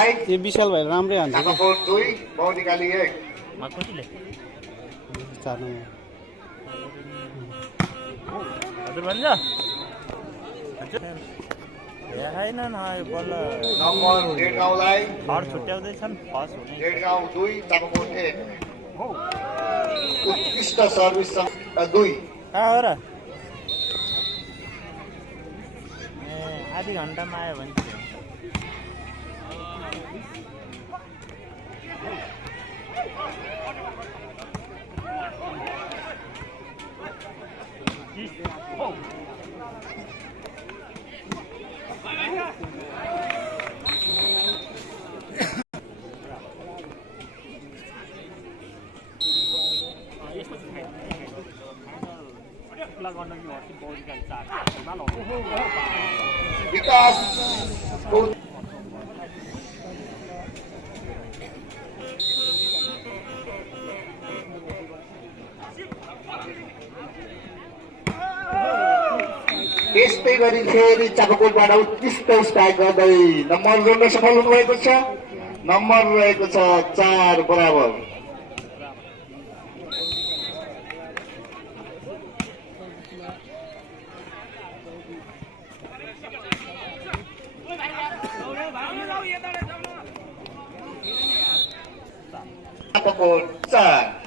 लाई यो विशाल भाइ राम्रै हान्छ के चापाकोट 2 बौद्धिकाली 1 कतिले 4 नम्बर हजुर भन्छ होइन न यो बल्ल नम्बर डेढगाउँलाई घर छुट्याउँदैछन् फर्स्ट हुने डेढगाउँ 2 चापाकोट 1 उत्कृष्ट सर्भिस 2 कहाँ हो र ए आधी घन्टामा आयो भने विकास यस्तै गरी फेरि चापाकोटबाट उत्कृष्ट स्ट्राइक गर्दै नम्बर जोड्न सफल हुनुभएको छ नम्बर रहेको छ 4 बराबर चापाकोट 4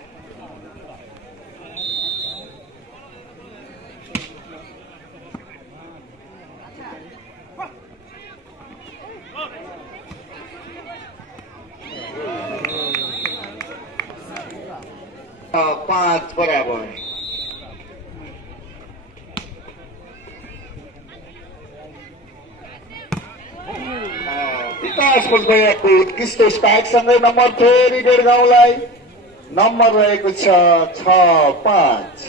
5 बराबर विकास खोजभएको उत्कृष्ट स्ट्राइकसँगै नम्बर फेरि डेढगाउँलाई नम्बर रहेको छ 6-5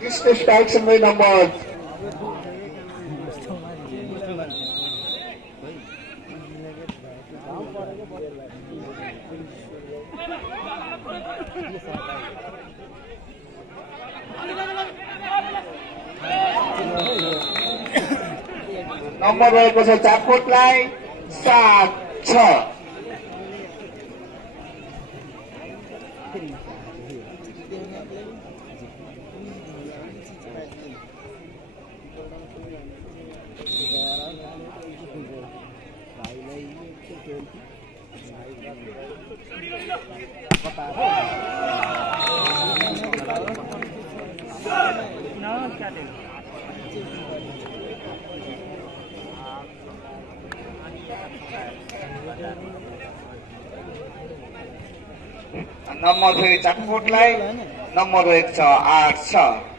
उत्कृष्ट स्ट्राइकसँगै नम्बर नम्बर रहेको छ चापकोटलाई 7-6 नम्बर फेरि चापकोटलाई नम्बर रहेको छ 8-6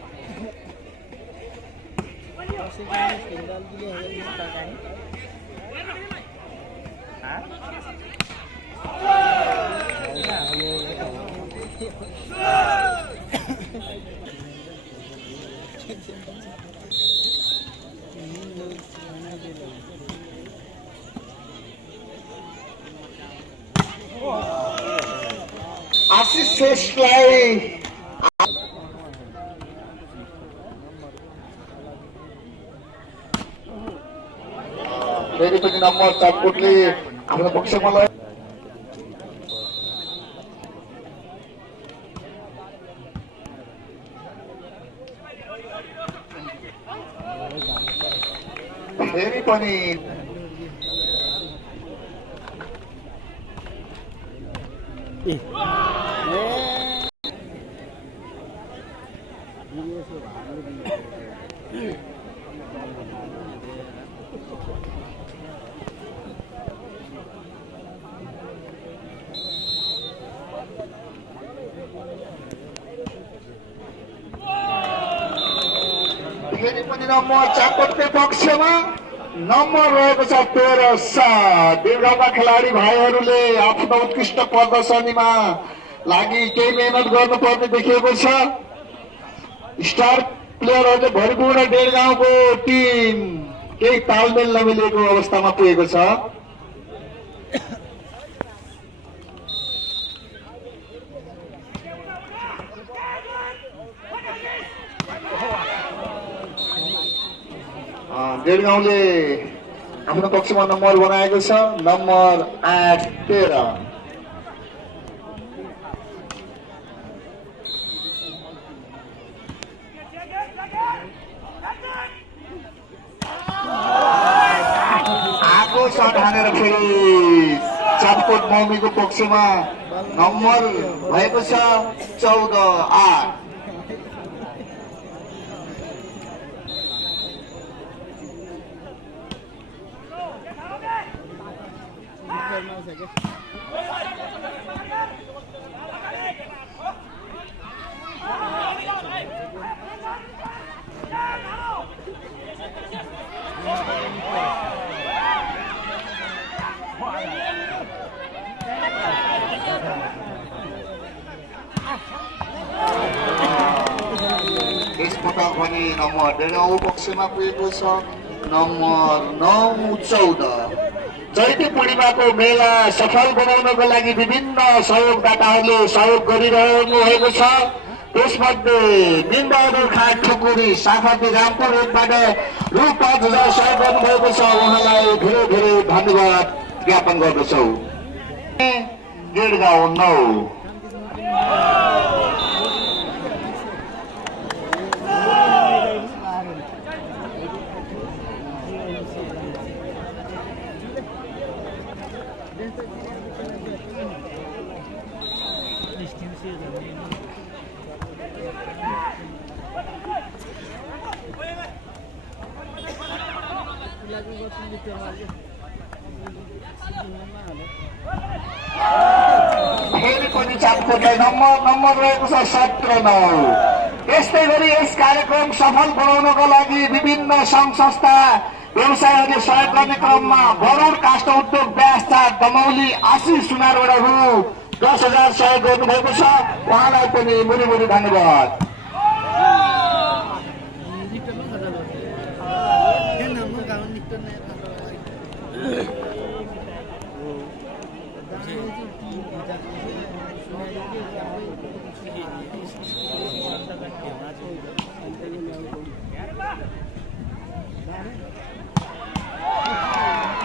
आशिष श्रेष्ठलाई फेरि पनि नम्बर चापकोटले आफ्नो पक्षमा ल्यायो फेरि पनि फेरि पनि नम्बर चापकोटको पक्षमा नम्बर रहेको छ 13-7 डेढगाउँका खेलाडी भाइहरूले आफ्नो उत्कृष्ट प्रदर्शनीमा लागि केही मेहनत गर्नुपर्ने देखिएको छ स्टार प्लेयरहरूले भरिपूर्ण डेढगाउँको टिम केही तालमेल नमिलेको अवस्थामा पुगेको छ डेढगाउँले आफ्नो पक्षमा नम्बर बनाएको छ, नम्बर 8-13। आगो सट हानेर फेरि चापकोट मौमीको पक्षमा नम्बर भएको छ 14-8। यसपटक पनि नम्बर डेढगाउँ पक्षमा पुगेको छ, नम्बर 9-14। चैते पूर्णिमाको मेला सफल बनाउनको लागि विभिन्न सहयोगदाताहरूले सहयोग गरिरहनु भएको छ। त्यसमध्ये मिनबहादुर खाँट ठुकुरी साफाती रामपुर रोडबाट रु 5,000 सहयोग गर्नुभएको छ। उहाँलाई धेरै धेरै धन्यवाद ज्ञापन गर्दछौ। डेढगाउँ 9। फेरि पनि चापकोटलाई नम्बर रहेको छ 17-9। यस्तै गरी यस कार्यक्रम सफल बनाउनको लागि विभिन्न सङ्घ संस्था व्यवसायहरूले सहयोग गर्ने क्रममा गरुड काष्ठ उद्योग व्यास्ता दमौली आशिष सुनारबाट रु 10,000 सहयोग गर्नुभएको छ। उहाँलाई पनि मुरी धन्यवाद।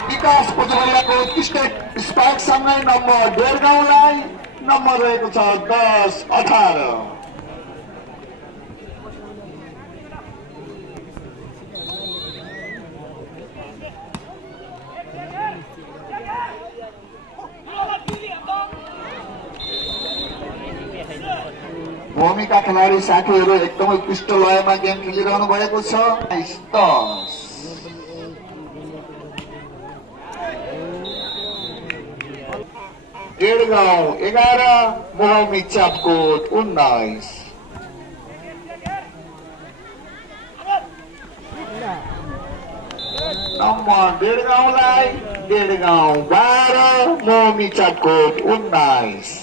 विकास पुजरियाको उत्कृष्ट स्पाइकसँगै नम्बर डेढगाउँलाई नम्बर रहेको छ 10-18। भूमिका खेलाडी साथीहरू एकदमै उत्कृष्ट लयमा गेम खेलिरहनु भएको छ। 10। डेढगाउँ 11, मौमी चापकोट 19। नम्बर डेढगाउँलाई डेढगाउँ 12, मौमी चापकोट 19।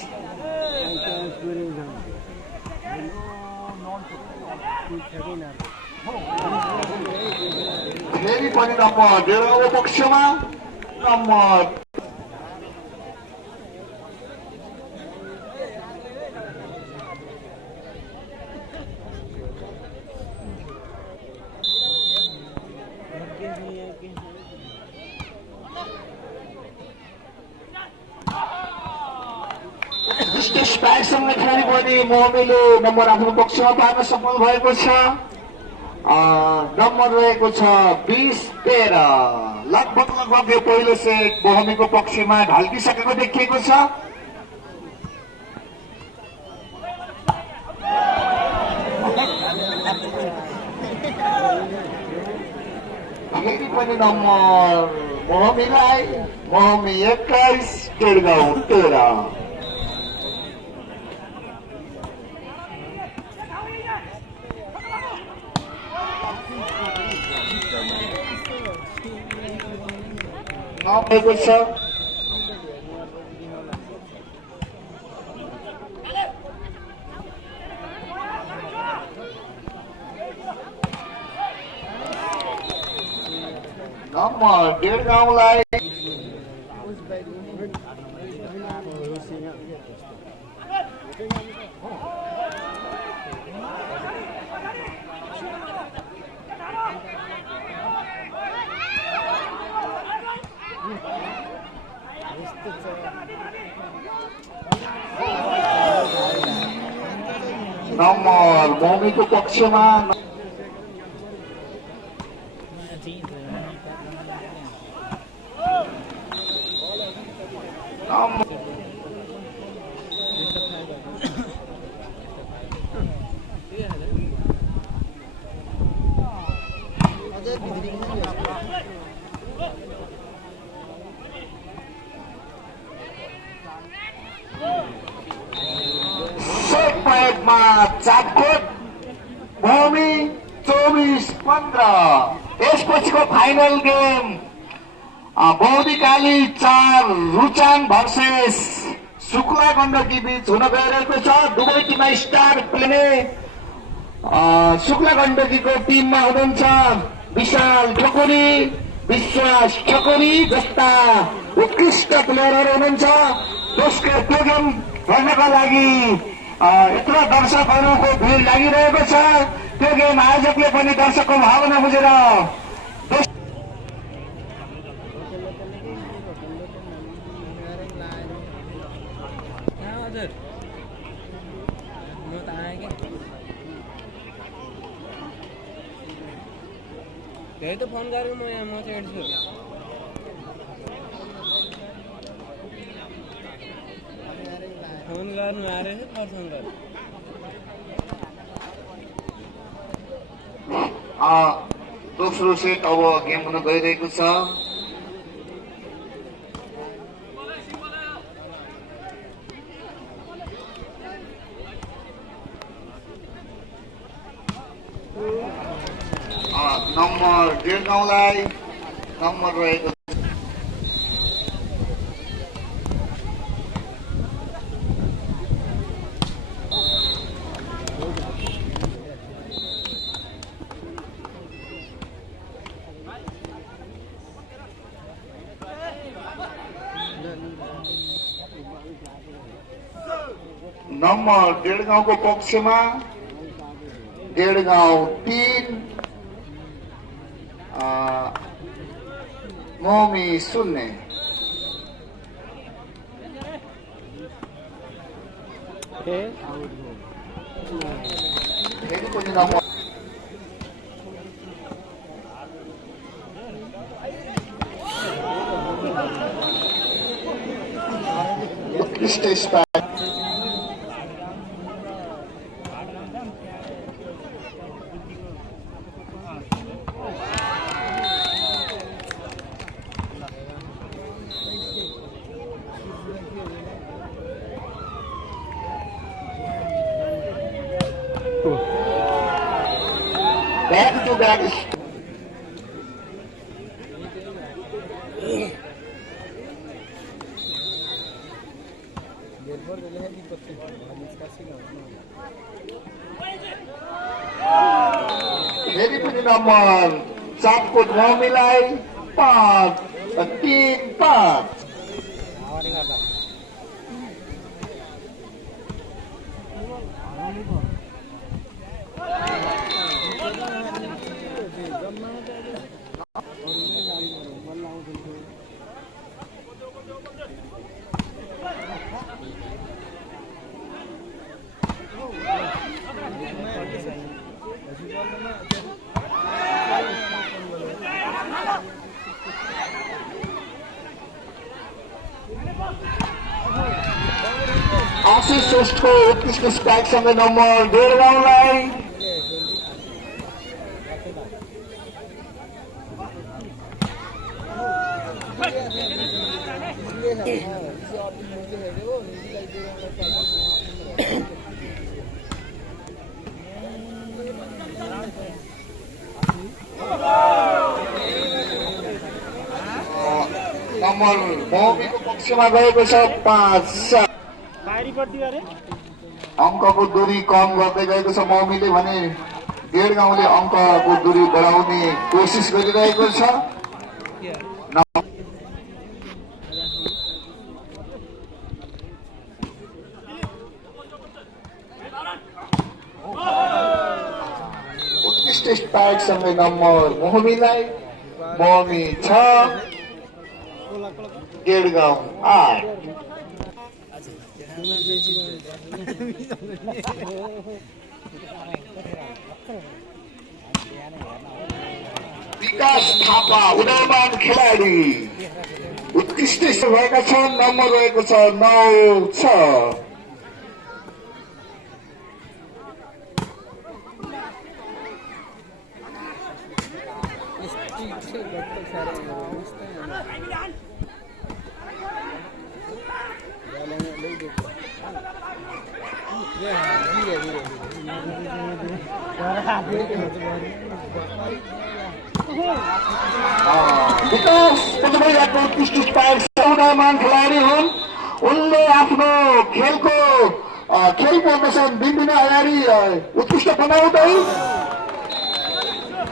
फेरि पनि नम्बर डेढगाउँको पक्षमा नम्बर स्पाइकसँग फेरि पनि मौमीले नम्बर आफ्नो पक्षमा पार्न सफल भएको छ। नम्बर रहेको छ 20-13। लगभग यो पहिलो सेट मौमीको पक्षमा ढल्किसकेको देखिएको छ। फेरि पनि नम्बर मौमीलाई, मौमी 21, डेढगाउँ 13। भएको छ। नम्बर डेढगाउँलाई नम्बर मौमीको पक्षमा चापकोट भूमि 24-15। यसपछिको फाइनल गेम बौद्धिकाली 4 रुचाङ भर्सेस शुक्ला गण्डकी बीच हुन गइरहेको छ। दुवै टिममा स्टार प्लेने शुक्ला गण्डकीको टिममा हुनुहुन्छ विशाल ठकुरी, विश्वास ठकुरी जस्ता उत्कृष्ट प्लेयरहरू हुनुहुन्छ। त्यो गेम हेर्नका लागि यत्रो दर्शकहरूको भिड लागिरहेको छ। त्यो गेम आयोजकले पनि दर्शकको भावना बुझेर त्यही त फोन गरेको म यहाँ म चाहिँ हेर्छु फोन गर्नु आएर पर्छन् त दोस्रो सेट अब गेम हुन गइरहेको छ। नम्बर 1.5 गाउँलाई नम्बर रहेको नम्बर 1.5 गाउँको पक्षमा 1.5 गाउँ 3 मौमी 0। फेरि पनि नम्बर उत्कृष्ट स्पाइक back to back. फेरि पनि नम्बर 7 को मौमीलाई 5-3-5। आशिष श्रेष्ठको उत्कृष्ट स्पाइकसँगै नम्बर 1.5 गाउँलाई नम्बर मौमीको पक्षमा गएको छ 5-7। अङ्कको दूरी कम गर्दै गएको छ मौमीले भने 1.5 गाउँले अङ्कको दूरी बढाउने कोसिस गरिरहेको छ। उत्कृष्ट स्पाइकसँगै नम्बर मौमीलाई मौमी 6 गेडगाउँ 8। विकास थापा उदयमान खेलाडी उत्कृष्ट भएका छन्। नम्बर रहेको छ 9-6। विकास पछाडिको उत्कृष्ट स्पाइक उदयमान खेलाडी हुन्। उनले आफ्नो खेल प्रदर्शन दिनदिन अगाडि उत्कृष्ट बनाउँदै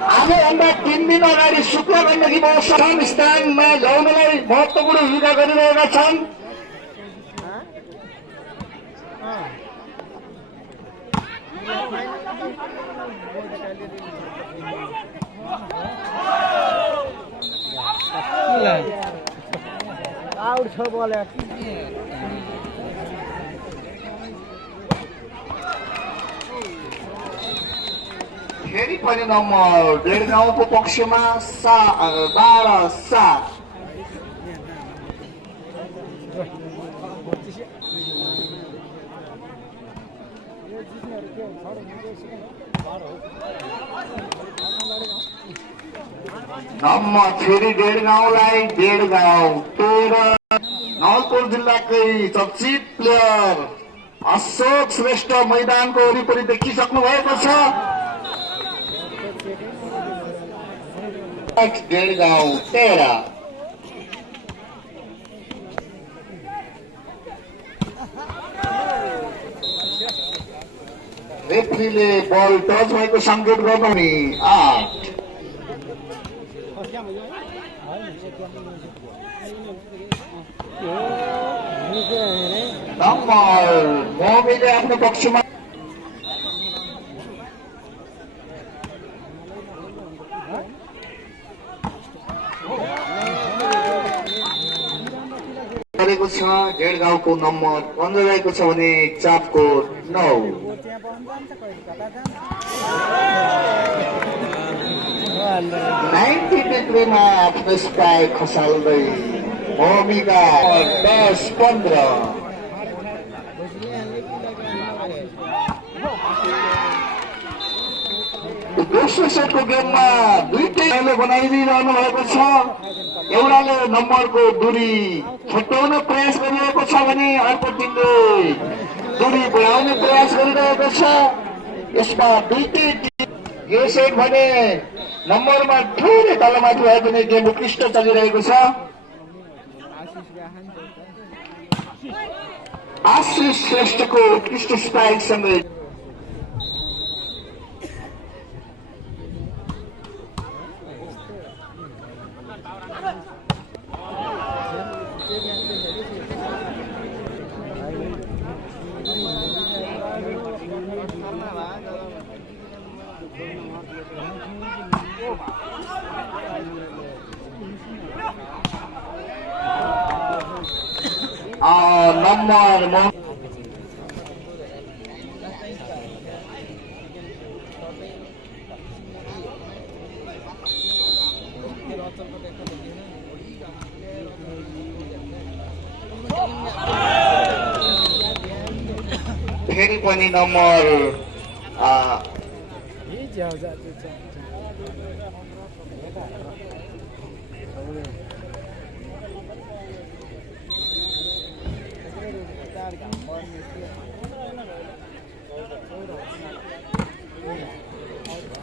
आजभन्दा 3 दिन अगाडि शुक्ल गण्डकीमा प्रथम स्थानमा ल्याउनलाई महत्त्वपूर्ण भूमिका गरिरहेका छन्। आउट छ बल फेरि पनि नम्बर गेडगाउँको पक्षमा 12-7। नम्बर फेरि गेडगाउँलाई गेडगाउँ 13। नवलपुर जिल्लाकै चर्चित प्लेयर अशोक श्रेष्ठ मैदानको वरिपरि देखिसक्नु भएको छ। गेडगाउँ 13। रेफ्रीले बल टच भएको सङ्केत गर्नु 8। नम्बर मोमीले आफ्नो पक्षमा गरेको छ। गेडगाउँको नम्बर 15 रहेको छ भने चापको 9। 90 डिग्रीमा आफ्नो स्पाइक खसाल्दै भूमिका 10-15। दोस्रो सेटको गेममा दुईटैले बनाइदिइरहनु भएको छ। एउटाले नम्बरको दूरी छुट्याउने प्रयास गरिरहेको छ भने अर्को टिमले दूरी बढाउने प्रयास गरिरहेको छ। यसमा दुईटै टिम यो सेट भने नम्बरमा थोरै तलमाथि भए पनि गेम उत्कृष्ट चलिरहेको छ। आशिष श्रेष्ठको उत्कृष्ट स्पाइकसँगै नम्बर फेरि पनि नम्बर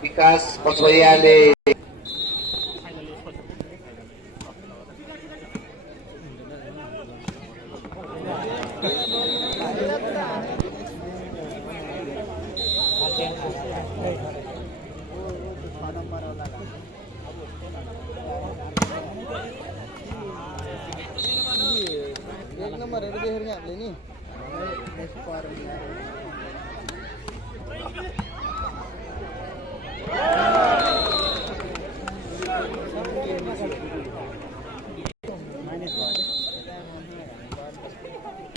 विकास पछोयाले एक नम्बरहरु देखेर नि हामीले नि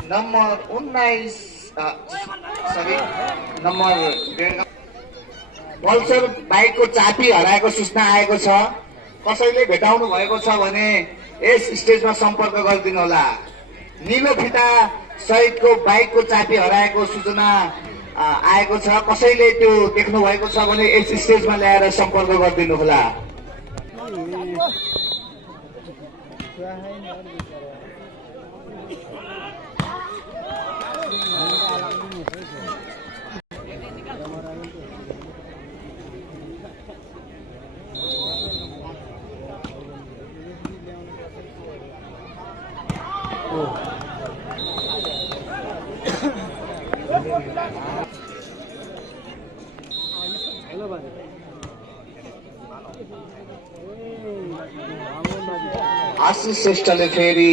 नम्बर 19 सरी नम्बर पल्सर बाइकको चाबी हराएको सूचना आएको छ। कसैले भेटाउनु भएको छ भने यस स्टेजमा सम्पर्क गरिदिनु होला। निलो फिता सहितको बाइकको चाबी हराएको सूचना आएको छ। कसैले त्यो देख्नु भएको छ भने यस स्टेजमा ल्याएर सम्पर्क गरिदिनु होला। आशिष श्रेष्ठले फेरि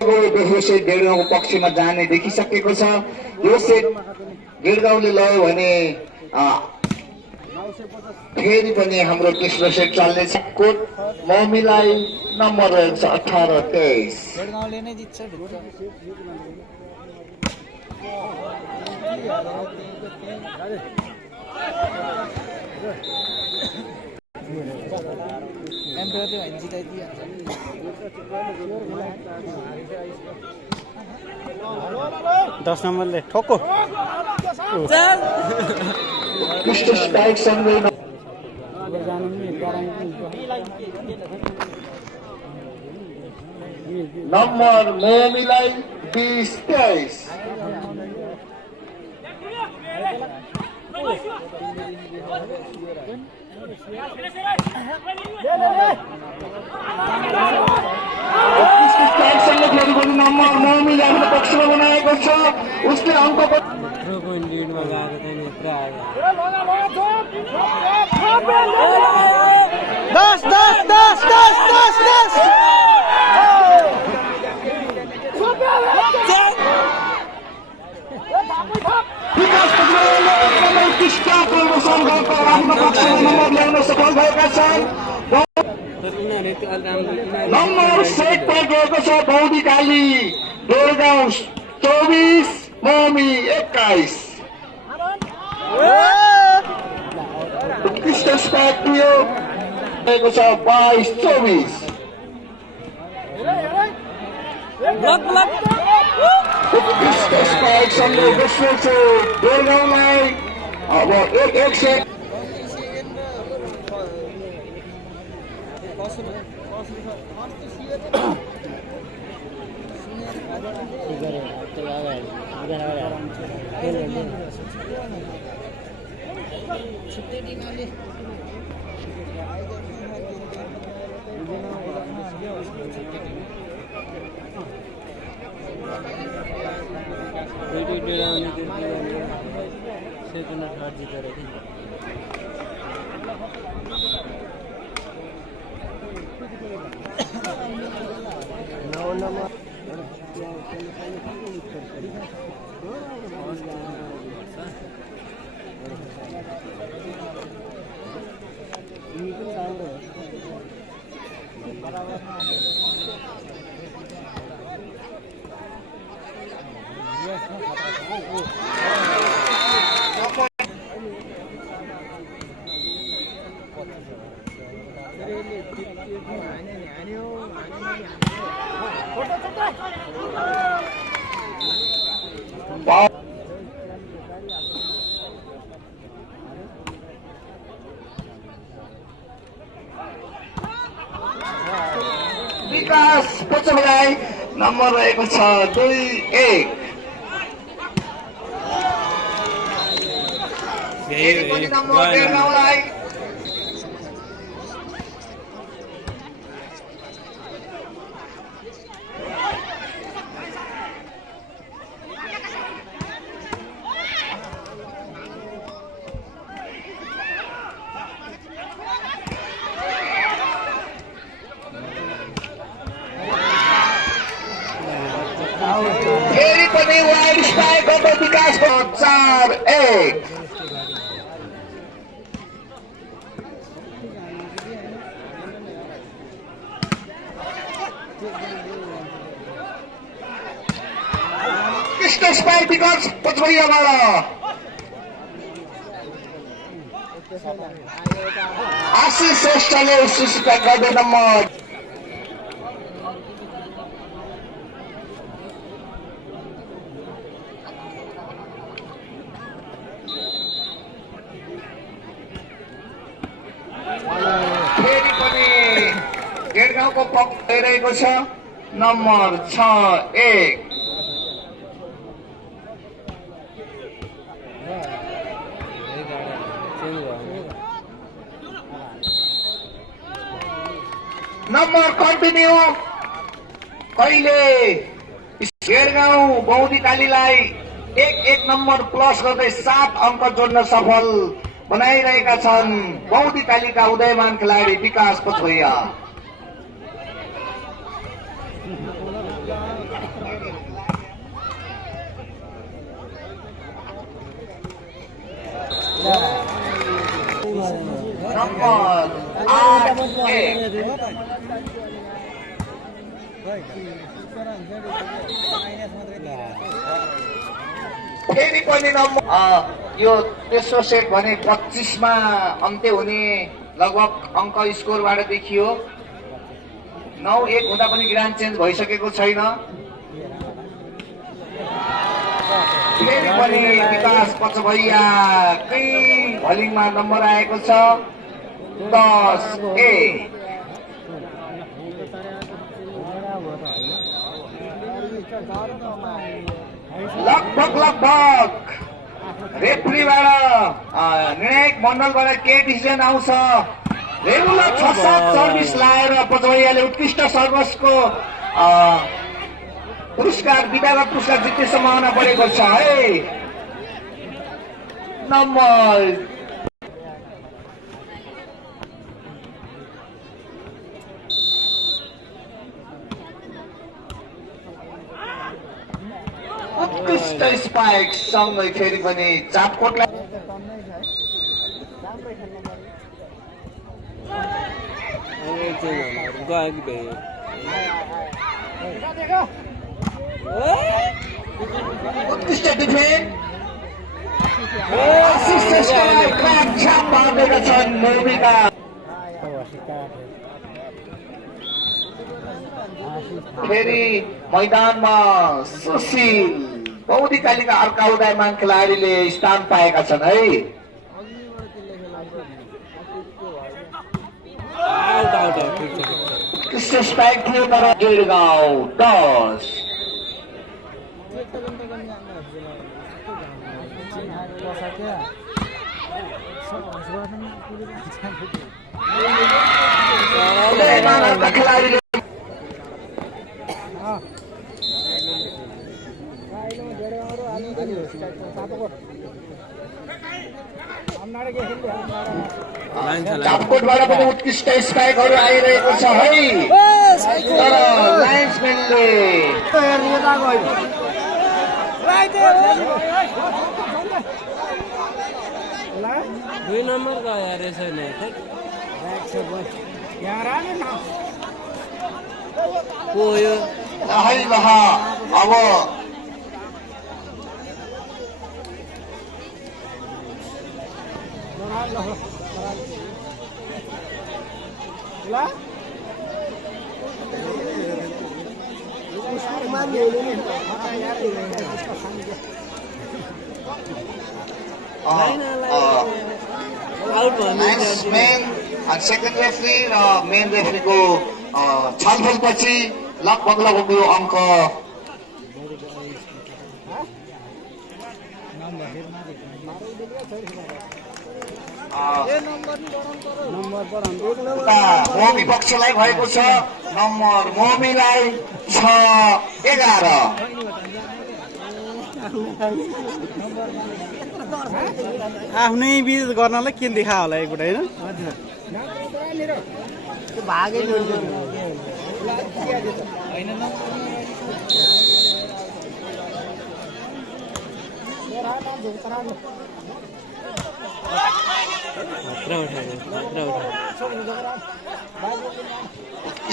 सेट गेडगाउँको पक्षमा जाने देखिसकेको छ। यो सेट गेडगाउँले लयो भने फेरि पनि हाम्रो तेस्रो सेट चल्नेछ। कोट मौमीलाई नम्बर रहेको छ 18-23। गेडगाउँले नै जित्छ एम्ब्रोले भने जिताइदिइहाल्छ। 10 नम्बरले ठोको नम्बर मोमीलाई 20-23। नम्बर मोमीले आफ्नो पक्षमा बनाएको छ। उसले अङ्क 10 ल्याउन सफल भएका छन्। नम्बर सेट गएको छ बौद्धिकाली बेलगाउँ 24 मौमी 21। उत्कृष्ट स्पाइक दियो गएको छ 22-24। उत्कृष्ट स्पाइक सँगै दोस्रो छ बेलगाउँलाई अब 1-1 सेट। सेकेन्ड थर्ड जितेर विकास पचौलाई नम्बर रहेको छ 2-1। फेरि पनि नम्बर बेलगाउँलाई फेरि पनि वाइड स्ट्राइक गर्दै विकासको 4-1। उत्कृष्ट स्पाइक विकास पचवैयाबाट आशिष श्रेष्ठले स्वीकार गर्दै नम्बर फेरि पनि गेटगाउँको पक भइरहेको छ नम्बर 6-1 नम्बर कन्टिन्यू कहिले गेटगाउँ बौद्धिकालीलाई 1-1 नम्बर प्लस गर्दै 7 अङ्क जोड्न सफल बनाइरहेका छन् बौद्धिकालीका उदयमान खेलाडी विकास पचवैया। नम्बर 8-1 फेरि पनि यो तेस्रो सेट भने 25 मा अन्त्य हुने लगभग अङ्क स्कोरबाट देखियो 9-1 हुँदा पनि ग्रान्ड चेन्ज भइसकेको छैन। फेरि पनि विकास पचवैयाकै भलिङमा नम्बर आएको छ 10-1 लगभग रेफ्रीबाट निर्णायक मण्डलबाट के डिसिजन आउँछ रेगुलर 6-7 सर्भिस लाएर पचवैयाले उत्कृष्ट सर्भिसको पुरस्कार विधागत पुरस्कार जित्ने सम्भावना बढेको छ है। नम्बर उत्कृष्ट स्पाइक सँगै फेरि पनि चापकोटलाई उत्कृष्ट डिफेन्स आशिष श्रेष्ठलाई क्रयाक छाप पार्दैका छन् मोमीका। फेरि मैदानमा सुशील बौद्धिकालीका अर्का उदयमान खेलाडीले स्थान पाएका छन् है। कृष्ण स्पाइक थियो तर गेटगाउँ 10 उदयमान अर्का खेलाडीले चापकोटबाट पनि उत्कृष्ट स्पाइकहरू आइरहेको छ है तर लायन्सम्यानले 2 नंबर का यार ऐसा नहीं अब लाइन्सम्यान सेकेन्ड रेफ्री र मेन रेफ्रीको छलफलपछि लगभग यो अङ्क मोमी पक्षलाई भएको छ नम्बर मोमीलाई 6-11 आफ्नै बिज गर्नलाई के देखा होला एक गुटा होइन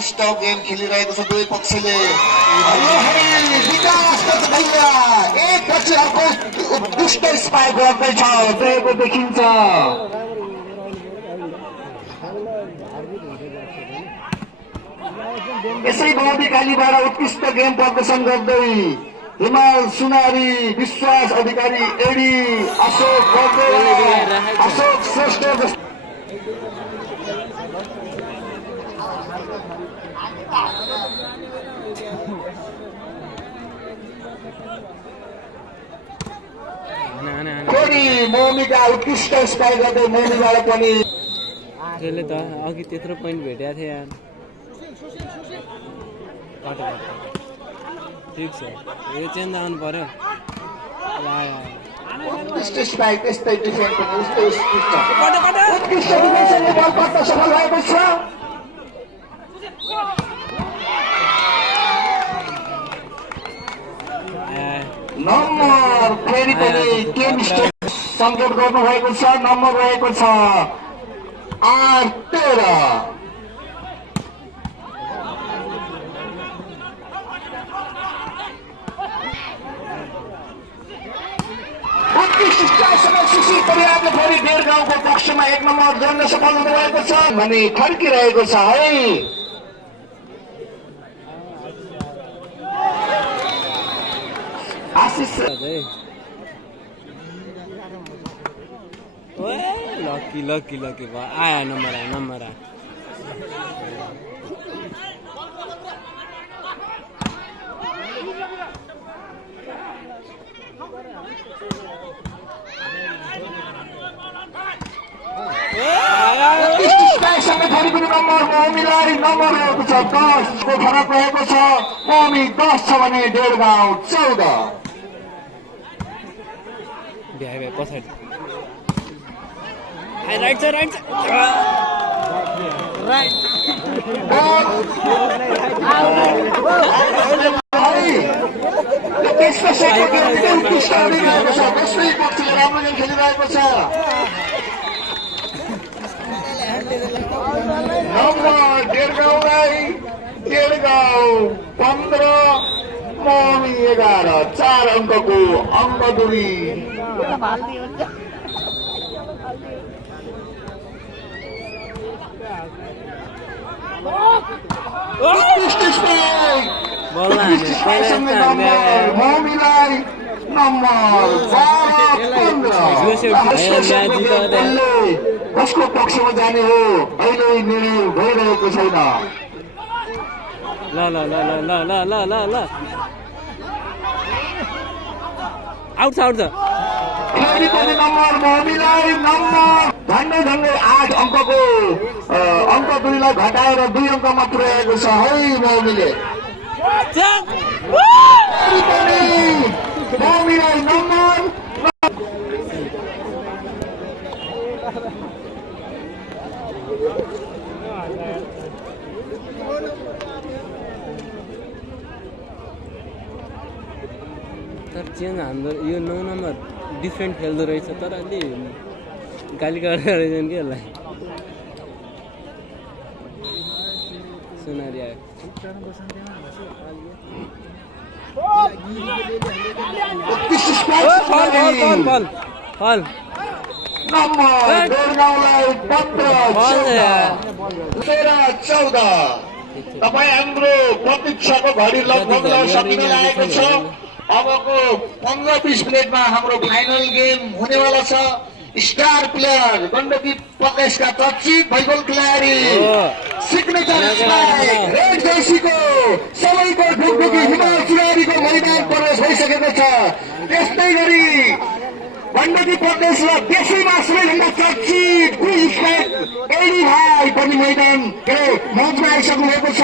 स्टप गेम खेलिरहेको छ दुवै पक्षले विकास पचवैया पछि अर्को उत्कृष्ट स्पाइक गर्दैछ गएको देखिन्छ। यसै गौरी कालीबाट उत्कृष्ट गेम प्रदर्शन गर्दै हिमाल सुनारी, विश्वास अधिकारी, एडी अशोक गर्दै अशोक श्रेष्ठ फेरि मौमीका उत्कृष्ट स्पाइक गर्दै मौमीबाट पनि त्यसले त अघि त्यत्रो पोइन्ट भेटेको थियो यार। ठिक छ, यो चेन्ज आउनु पर्यो। उत्कृष्ट स्पाइक, त्यस्तै डिफेन्स पनि उस्तै उत्कृष्ट डिफेन्सले बल पर्न सफल भएको छ। नम्बर फेरि पनि टिम स्टेट सङ्केत गर्नुभएको छ। नम्बर रहेको छ 8-13। उत्कृष्ट स्ट्राइकसँग सुशील परिवारले फेरि डेढगाउँको पक्षमा 1 नम्बर जोड्न सफल हुनुभएको छ भने फर्किरहेको छ है। लकी लकी लकी भयो, आयो नम्बर आयो, नम्बर आयो। फेरि पनि नम्बर मौमीलाई नम्बर रहेको छ 10 को फरक रहेको छ। मौमी 10 छ भने डेढगाउँ 14। भ्याए पछाडि राइट छ, राइट छ, राइट। राम्रो गेम खेलिरहेको छ। नम्बर डेढगाउँलाई 15, मौमी 11, 4 अङ्कको अङ्क दूरी। मौमीलाई नम्बर 12-15 कसको पक्षमा जाने हो अहिले निर्णय भइरहेको छैन। ल ल ल ल ल ल ल ल आउट छ, आउट छ। फेरि पनि नम्बर मौमीलाई नम्बर झन्डै 8 अङ्कको अङ्क दूरीलाई घटाएर 2 अङ्कमा पुर्याएको छ है मौमीले। मौमीलाई नम्बर तर चेन्ज हाम्रो यो 9 नम्बर डिफ्रेन्ट खेल्दो रहेछ, तर अलि गाली गरेको रहेछन् कि यसलाई। सुनारी आयो। फल नम्बर डेढगाउँलाई 15-14। तपाईँ हाम्रो प्रतीक्षाको घडी लगभग सकिन लागेको छ। अबको 15-20 मिनटमा हाम्रो फाइनल गेम हुनेवाला छ। स्टार प्लेयर गण्डकी प्रदेशका चर्चित भलिबल खेलाडी सिग्नेचर स्पाइक रेड जर्सीको सबैको ढुकढुकी हिमाल सुनारीको मैदान प्रवेश भइसकेको छ। त्यस्तै गरी गण्डकी प्रदेश र देशैमा सबैभन्दा चर्चित कुल स्पाइक एडी भाइ पनि मैदान मञ्चमा आइसक्नु भएको छ।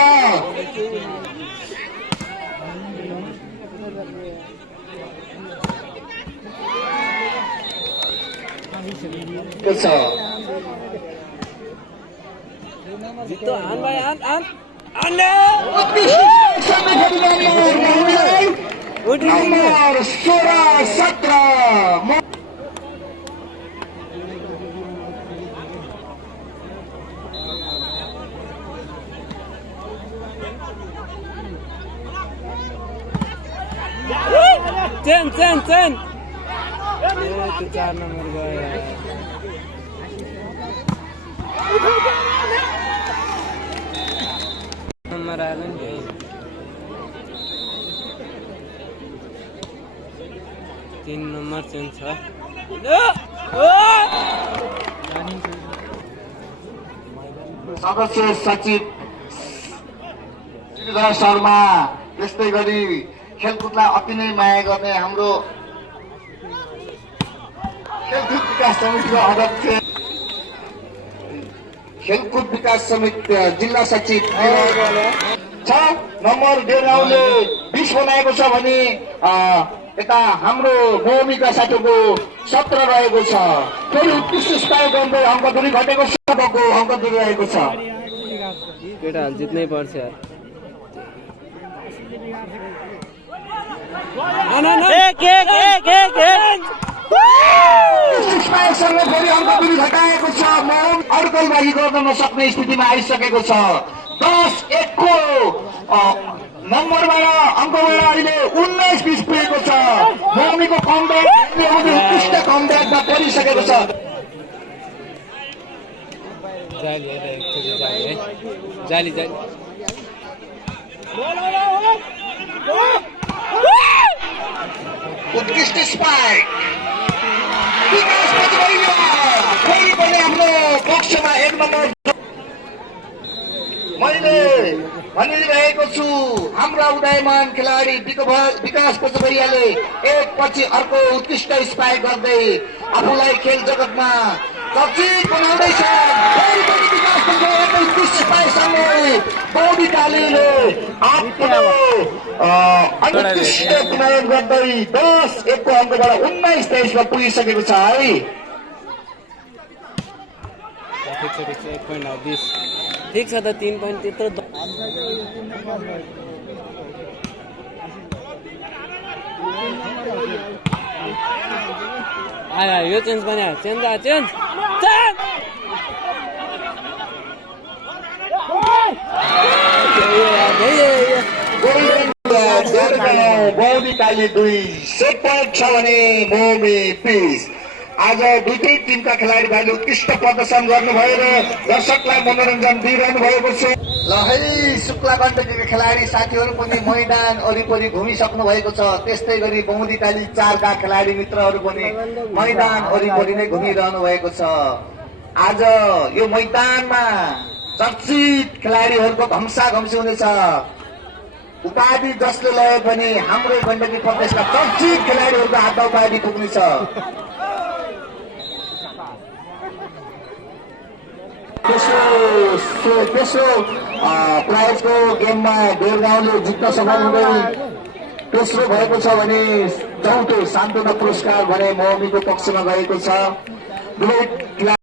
जित्तो आन भाइ आन आन आन number 16-17 Woo! Chain chain chain त्यो 4 नम्बर गयो यार। नम्बर आयो नि 3 नम्बर चेन छ। सदस्य सचिव श्रीधर शर्मा, त्यस्तै गरी खेलकुदलाई अति नै माया गर्ने हाम्रो खेलकुद विकास समितिको अध्यक्ष, खेलकुद विकास समिति जिल्ला सचिव 6 नम्बर डेराउले 20 बनाएको छ भने यता हाम्रो भूमिका साटोको 17 रहेको छ। फेरि उत्कृष्ट स्पाइक गर्दै अङ्क दूरी घटेको सबको अङ्क दूरी रहेको छ। केटाहरू जित्नै पर्छ यार। स्पाइकसँग फेरि अङ्क दूरी घटाएको छ। अड्कलबाजी गर्न नसक्ने स्थितिमा आइसकेको छ। 10-1 को नम्बरबाट अङ्कबाट अहिले 19-20 पुगेको छ। भूमिको कमब्याक उत्कृष्ट कमब्याकमा परिसकेको छ। जाली जाली उत्कृष्ट स्पाइक विकास पचवैया फेरि पनि आफ्नो पक्षमा 1 नम्बर। मैले भनिरहेको छु हाम्रा उदयमान खेलाडी विकास पचवैयाले एक पछि अर्को उत्कृष्ट स्पाइक गर्दै आफूलाई खेल जगतमा चर्चित बनाउँदैछ। फेरि पनि विकास पचवैयाको उत्कृष्ट स्पाइकसँगै बौद्धिकालीले आफ्नो उत्कृष्ट टुर्नामेन्ट गर्दै 10-1 को अङ्कबाट 19-23 मा पुगिसकेको छ है। ठिक छ 1 पोइन्ट हो 20 ठिक छ त 3 पोइन्ट त्यत्रो आयो यो चेन्ज बनायो चेन्ज चेन्ज चेन्ज बौद्धिकाली 2 सेट पोइन्ट छ भने भूमि 20। आज दुईटै टिमका खेलाडी भाइले उत्कृष्ट प्रदर्शन गर्नुभयो र दर्शकलाई मनोरञ्जन दिइरहनु भएको छ। ल है शुक्ला गण्डकीका खेलाडी साथीहरू पनि मैदान वरिपरि घुमिसक्नु भएको छ। त्यस्तै गरी बौद्धिकाली 4 का खेलाडी मित्रहरू पनि मैदान वरिपरि नै घुमिरहनु भएको छ। आज यो मैदानमा चर्चित खेलाडीहरूको घम्सा घम्सी हुनेछ। उपाधि जसले लगे पनि हाम्रो गण्डकी प्रदेशका चर्चित खेलाडीहरूको हातमा उपाधि पुग्नेछ। तेस्रो प्राइजको गेममा डेरगाउँले जित्न सफल हुँदै तेस्रो भएको छ भने चौथो सान्त्वना पुरस्कार भने मौमीको पक्षमा गएको छ।